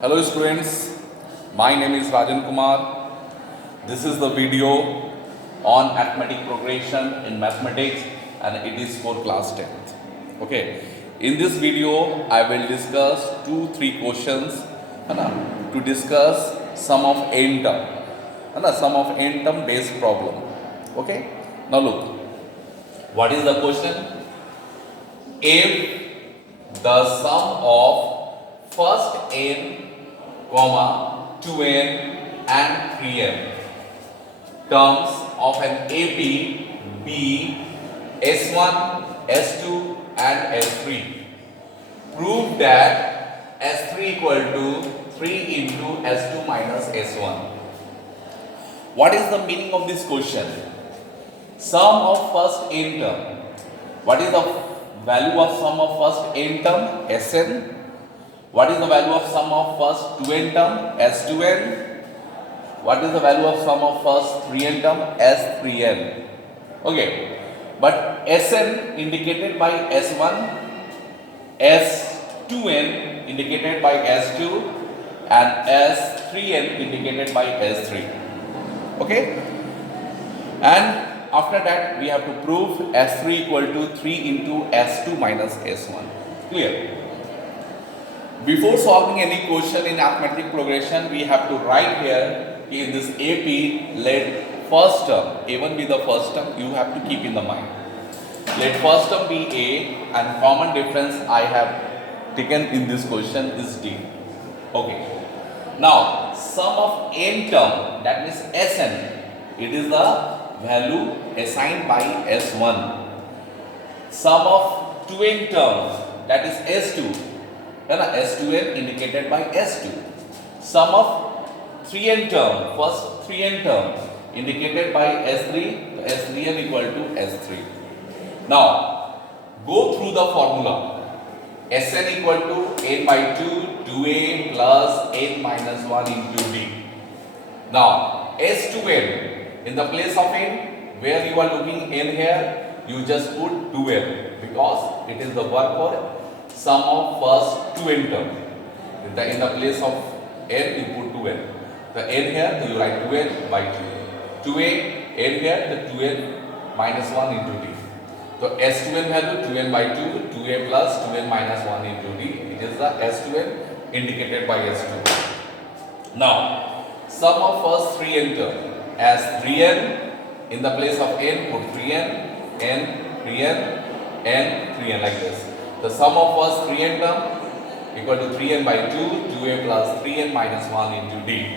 Hello students, my name is Rajan Kumar. This is the video on arithmetic progression in mathematics and it is for class 10th. Okay, in this video I will discuss 2-3 questions to discuss sum of n term sum of n term based problem. Okay, now look, what is the question? If the sum of first n comma 2n and 3n terms of an AP be S1, S2 and S3. Prove that S3 equal to 3 into S2 minus S1. What is the meaning of this question? Sum of first n term. What is the value of sum of first n term? Sn. What is the value of sum of first 2n term? S2n. What is the value of sum of first 3n term? S3n. Okay, but Sn indicated by S1, S2n indicated by S2 and S3n indicated by S3. Okay, and after that we have to prove S3 equal to 3 into S2 minus S1. Clear? Before solving any question in arithmetic progression, we have to write here in this AP, let first term, A1 be the first term, you have to keep in the mind. Let first term be A and common difference I have taken in this question is D. Okay. Now, sum of n term, that means Sn, it is the value assigned by S1. Sum of 2n terms, that is S2. S2n indicated by S2. Sum of 3n term, first 3n term indicated by S3, S3n equal to S3. Now, go through the formula. Sn equal to n by 2, 2a plus n minus 1 into d. Now, S2n in the place of n, where you are looking n here, you just put 2n because it is the work for sum of first 2n term. In the place of n, you put 2n. The n here, you write 2n by 2. 2a, n here, the 2n minus 1 into d. So S2n value 2n by 2, 2a plus 2n minus 1 into d. It is the S2n indicated by S2. Now, sum of first 3n term as 3n, in the place of n, put 3n, n, 3n, n, 3n like this. The sum of first 3n term equal to 3n by 2, 2a plus 3n minus 1 into d.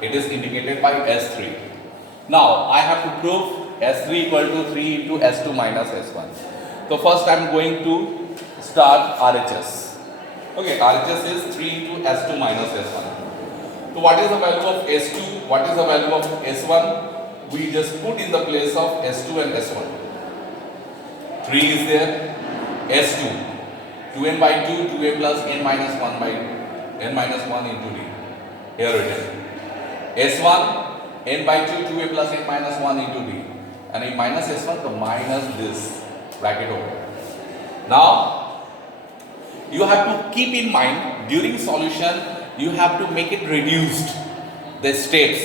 It is indicated by S3. Now, I have to prove S3 equal to 3 into S2 minus S1. So, first I am going to start RHS. Okay, RHS is 3 into S2 minus S1. So, what is the value of S2? What is the value of S1? We just put in the place of S2 and S1. 3 is there, S2. 2n by 2, 2a plus n minus 1 by n minus 1 into d. Here it is. S1, n by 2, 2a plus n minus 1 into d. And in minus S1, the minus this bracket over. Now, you have to keep in mind during solution, you have to make it reduced, the steps.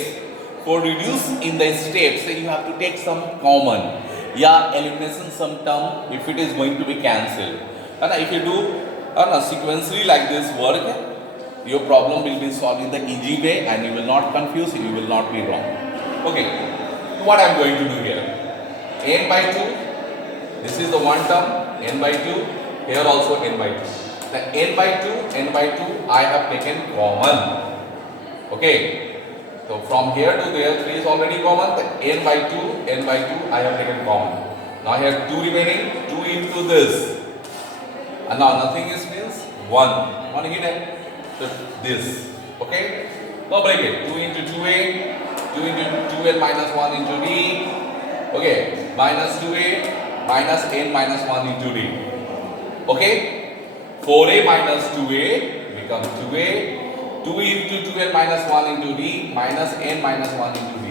For reduce in the steps, you have to take some common. Yeah, elimination some term if it is going to be cancelled. And if you do sequentially like this work, your problem will be solved in the easy way and you will not confuse, you will not be wrong. Okay, so what I am going to do here? N by 2, this is the one term, n by 2, here also n by 2. The n by 2, I have taken common. Okay, so from here to there, 3 is already common, the n by 2, I have taken common. Now here 2 remaining, 2 into this. And now nothing is means 1. 1 hidden. So this. Okay. Now break it. 2 into 2a. 2 into 2n minus 1 into d. Okay. Minus 2a minus n minus 1 into d. Okay. 4a minus 2a becomes 2a. 2 into 2n minus 1 into d minus n minus 1 into d.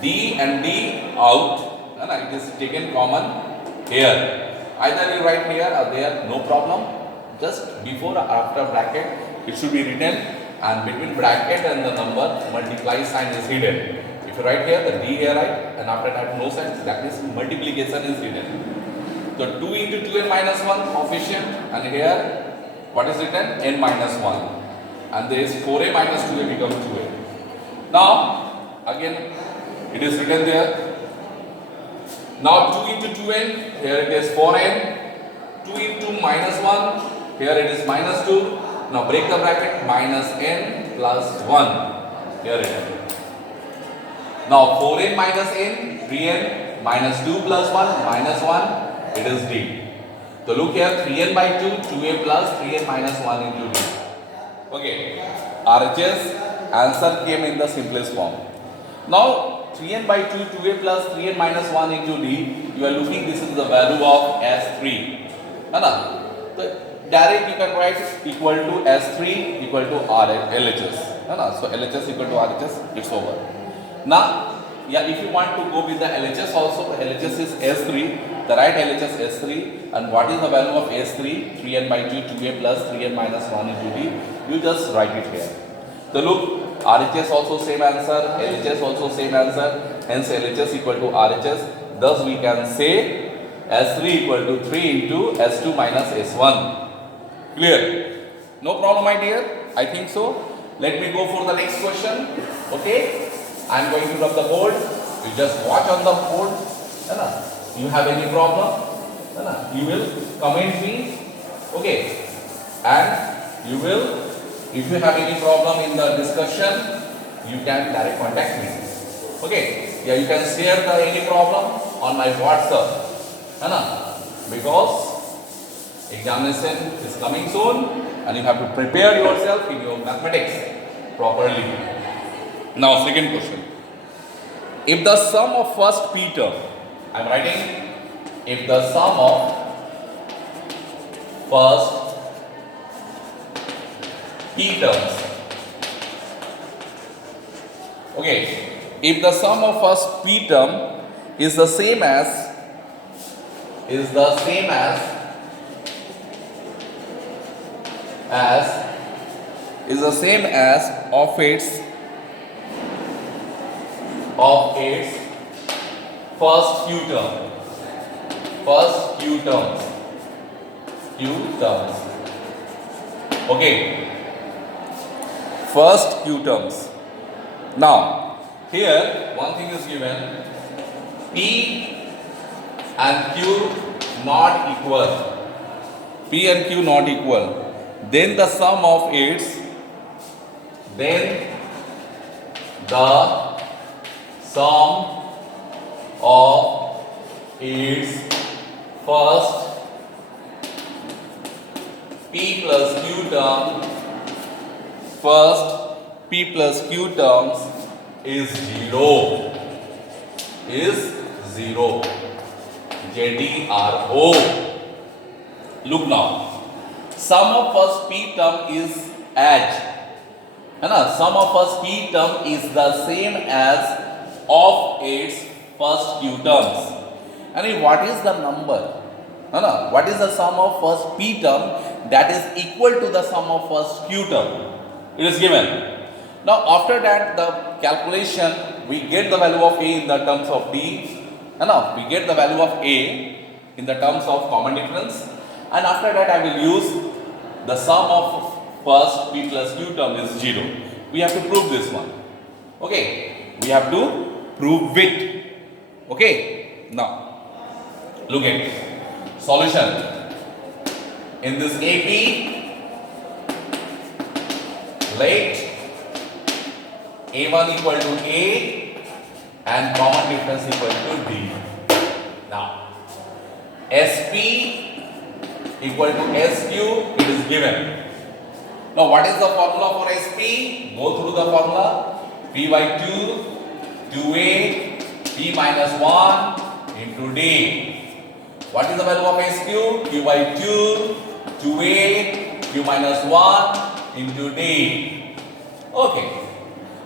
D and d out. And it is taken common here. Either you write here or there, no problem. Just before or after bracket, it should be written, and between bracket and the number multiply sign is hidden. If you write here the D here, right, and after that no sign, that means multiplication is hidden. So 2 into 2n minus 1 coefficient, and here what is written? N minus 1, and there is 4a minus 2a becomes 2a. Now again it is written there. Now 2 into 2n, here it is 4n. 2 into minus 1, here it is minus 2. Now break the bracket, minus n plus 1. Here it is. Now 4n minus n, 3n, minus 2 plus 1, minus 1. It is D. So look here, 3n by 2, 2a plus 3n minus 1 into D. Okay, RHS answer came in the simplest form. Now 3n by 2, 2a plus 3n minus 1 into D, you are looking, this is the value of S3. So direct you can write equal to S3 equal to LHS. So LHS equal to RHS, it's over. Now, yeah, if you want to go with the LHS also, the LHS is S3, the right LHS S3, and what is the value of S3? 3n by 2, 2a plus 3n minus 1 into D, you just write it here. So look, RHS also same answer, LHS also same answer, hence LHS equal to RHS, thus we can say S3 equal to 3 into S2 minus S1. Clear? No problem, my dear? I think so. Let me go for the next question. Okay? I am going to rub the board. You just watch on the board. You have any problem? You will comment me. Okay? And you will, if you have any problem in the discussion, you can direct contact me. Okay? Yeah, you can share any problem on my WhatsApp. Because examination is coming soon and you have to prepare yourself in your mathematics properly. Now second question. If the sum of first p term, I am writing, if the sum of first p terms, okay, if the sum of first p term is the same as of its first q terms. Okay, first q terms. Now here one thing is given, p and q not equal, p and q not equal, then the sum of its first p plus q terms is 0. ZERO. Look now, sum of first p term is sum of first p term is the same as of its first q terms. And what is the number? What is the sum of first p term that is equal to the sum of first q term? It is given. Now after that the calculation, we get the value of a in the terms of d. We get the value of a in the terms of common difference, and after that I will use the sum of first p plus q term is 0. We have to prove this one. Okay, we have to prove it. Okay, now look at solution. In this AP, let A1 equal to A and common difference equal to D. Now SP equal to SQ, it is given. Now what is the formula for SP? Go through the formula. P by 2, 2A, P minus 1 into D. What is the value of SQ? Q by 2, 2A, Q minus 1 into D. Okay.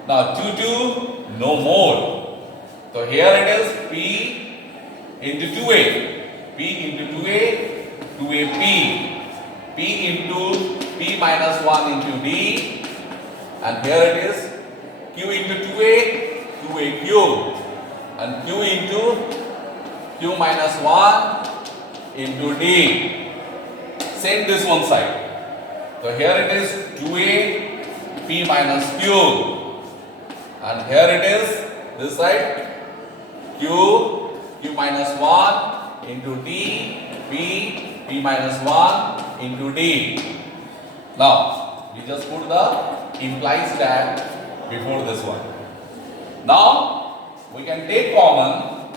Now 2, no more. So here it is P into 2A. P into 2A, 2AP. P into P minus 1 into D, and here it is Q into 2A, 2A cube, and Q into Q minus 1 into D. Same this one side. So here it is 2A P minus Q, and here it is this side Q minus 1 into D, P minus 1 into D. Now we just put the implies tag before this one. Now we can take common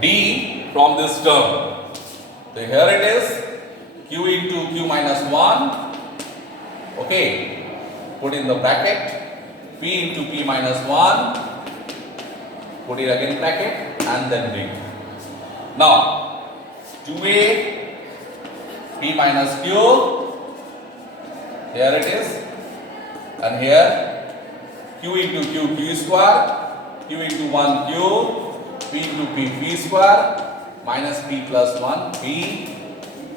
D from this term. So here it is Q into Q minus 1. Okay, put in the bracket. P into P minus 1. Put it again in bracket and then D. Now 2A P minus Q. Here it is, and here Q into Q, Q square, Q into 1 Q, P into P, P square, minus P plus 1 P,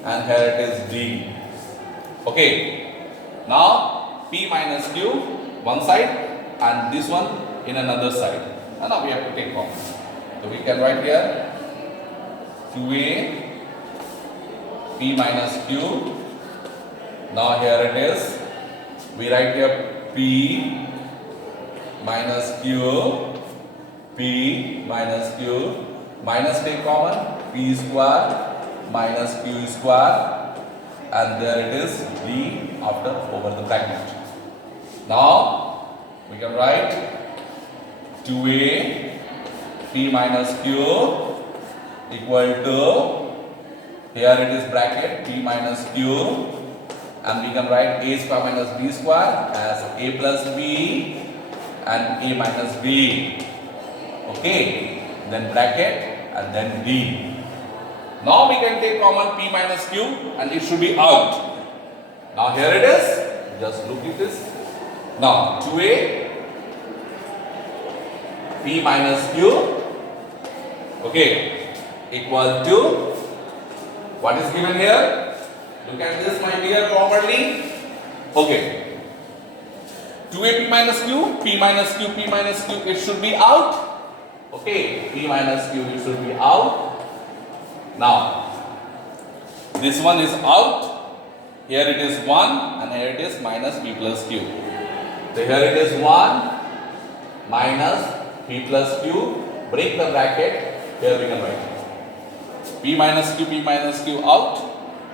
and here it is D. Okay, now P minus Q one side and this one in another side, and now we have to take common. So we can write here 2A P minus Q. Now here it is, we write here P minus Q, P minus Q, minus take common, P square minus Q square, and there it is D after over the bracket. Now we can write 2A P minus Q equal to, here it is bracket P minus Q, and we can write A square minus B square as A plus B and A minus B. Okay, then bracket and then D. Now we can take common P minus Q and it should be out. Now here it is, just look at this. Now 2A P minus Q, okay, equal to, what is given here? Look at this, my dear, properly. Okay. 2A P minus Q, P minus Q, P minus Q, it should be out. Okay, P minus Q, it should be out. Now, this one is out. Here it is 1 and here it is minus P plus Q. So here it is 1 minus P plus Q. Break the bracket. Here we can write P minus Q out.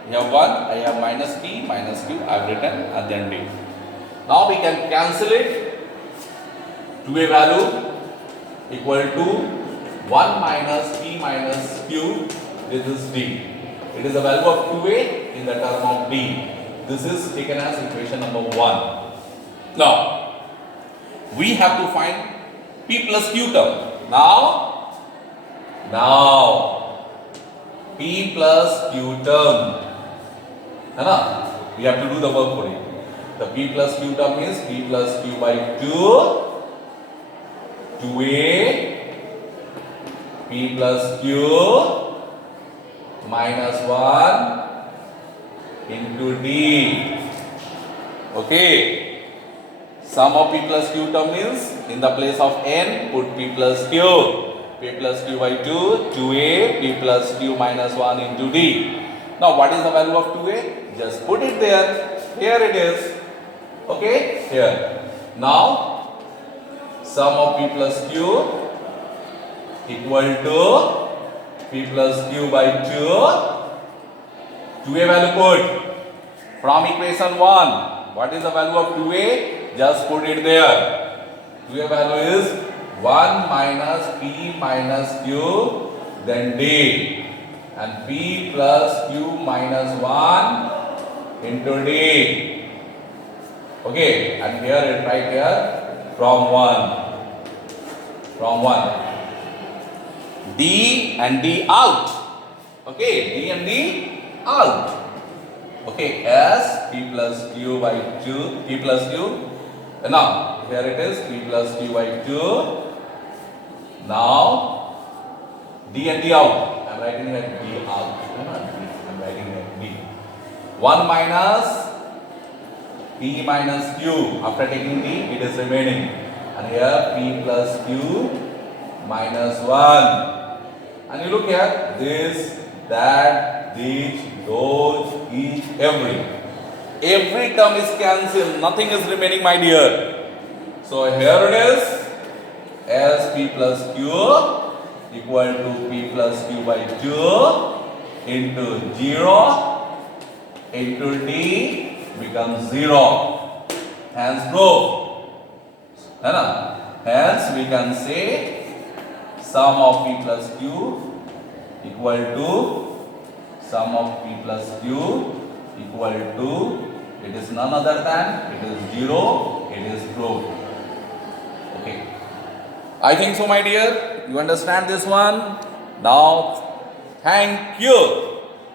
You have 1, I have minus P minus Q, I have written, and then D. Now we can cancel it to a value equal to 1 minus P minus Q, this is D. It is the value of 2A in the term of D. This is taken as equation number 1. Now, we have to find P plus Q term. Now, P plus Q term. We have to do the work for it. The P plus Q term is P plus Q by 2, 2A, P plus Q minus 1 into D. Okay. Sum of P plus Q term means in the place of N, put P plus Q. P plus Q by 2, 2A, P plus Q minus 1 into D. Now what is the value of 2A? Just put it there. Here it is. Okay, here. Now sum of P plus Q equal to P plus Q by 2. 2A value put from equation 1. What is the value of 2A? Just put it there. 2A value is 1 minus P minus Q, then D, and P plus Q minus 1 into D. Okay, and here it right here from 1. D and D out. Okay, D and D out. Okay, S P plus Q by 2, P plus Q. Now here it is P plus Q by 2. Now D and D out. I am writing like D out. I am writing like D. 1 minus p minus q. After taking p, it is remaining. And here p plus q minus 1. And you look here, this, that, these, those, each, every. Every term is cancelled. Nothing is remaining, my dear. So here it is. S p plus q equal to p plus q by 2 into 0 into d becomes 0. Hence proof. Hence we can say sum of p plus q equal to sum of p plus q equal to, it is none other than, it is 0, it is proved. Okay. I think so, my dear. You understand this one? Now, thank you.